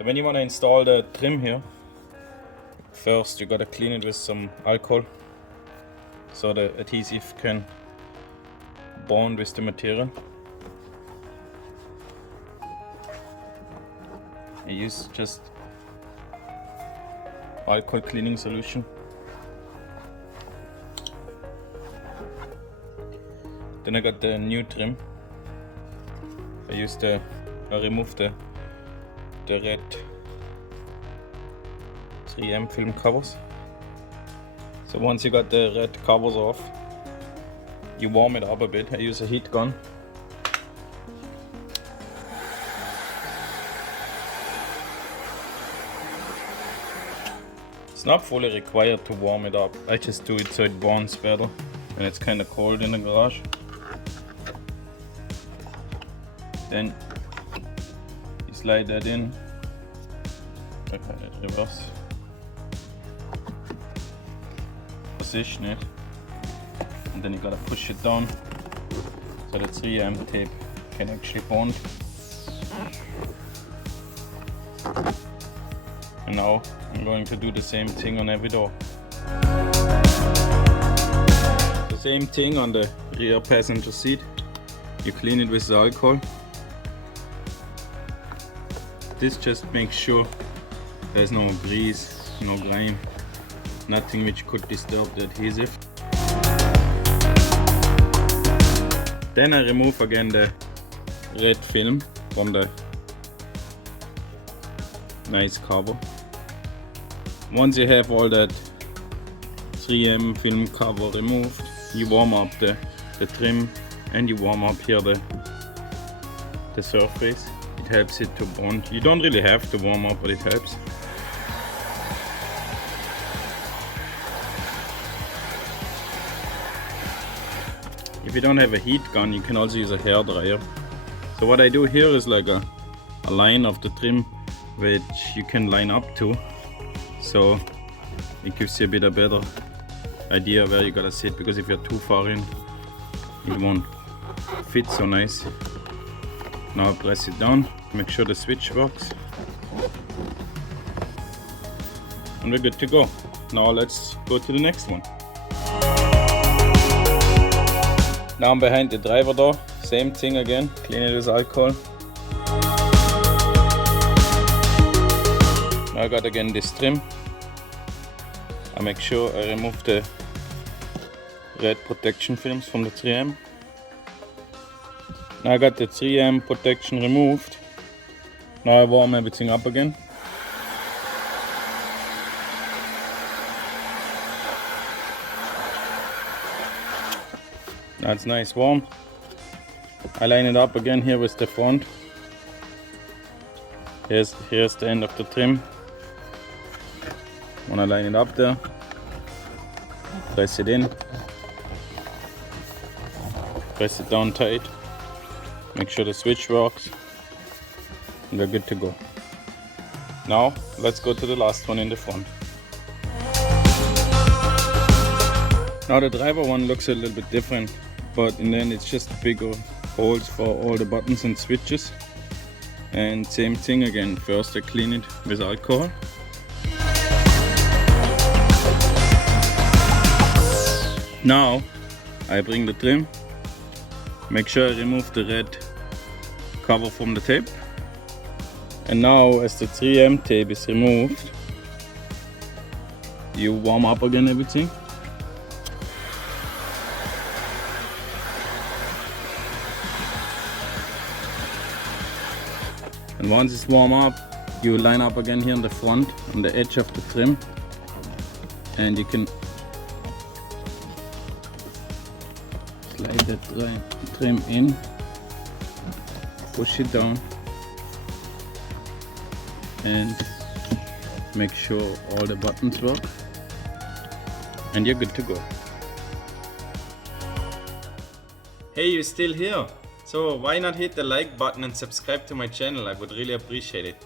So when you want to install the trim here, first you gotta clean it with some alcohol so the adhesive can bond with the material. I use just alcohol cleaning solution. Then I got the new trim. I removed the red 3M film covers. So once you got the red covers off, you warm it up a bit. I use a heat gun. It's not fully required to warm it up. I just do it so it burns better when it's kind of cold in the garage. Then you slide that in. Okay, reverse. Position it. And then you gotta push it down so the 3M tape can actually bond. And now I'm going to do the same thing on every door. The same thing on the rear passenger seat. You clean it with the alcohol. This just makes sure there's no grease, no grime, nothing which could disturb the adhesive. Then I remove again the red film from the nice cover. Once you have all that 3M film cover removed, you warm up the trim and you warm up here the surface. It helps it to bond. You don't really have to warm up, but it helps. If you don't have a heat gun, you can also use a hair dryer. So what I do here is like a line of the trim which you can line up to. So it gives you a bit of better idea where you gotta sit, because if you're too far in, it won't fit so nice. Now press it down, make sure the switch works, and we're good to go. Now let's go to the next one. Now I'm behind the driver door, same thing again, clean it with alcohol. Now I got again this trim. I make sure I remove the red protection films from the 3M. Now I got the 3M protection removed. Now I warm everything up again. Now it's nice warm. I line it up again here with the front. Here's the end of the trim. When I line it up there, press it in, press it down tight, make sure the switch works, and we're good to go. Now let's go to the last one in the front. Now the driver one looks a little bit different, but in the end it's just bigger holes for all the buttons and switches. And same thing again, first I clean it with alcohol. Now I bring the trim, make sure I remove the red cover from the tape, and now as the 3M tape is removed, you warm up again everything. And once it's warm up, you line up again here in the front on the edge of the trim, and you can slide the trim in, push it down, and make sure all the buttons work, and you're good to go. Hey, you're still here? So why not hit the like button and subscribe to my channel? I would really appreciate it.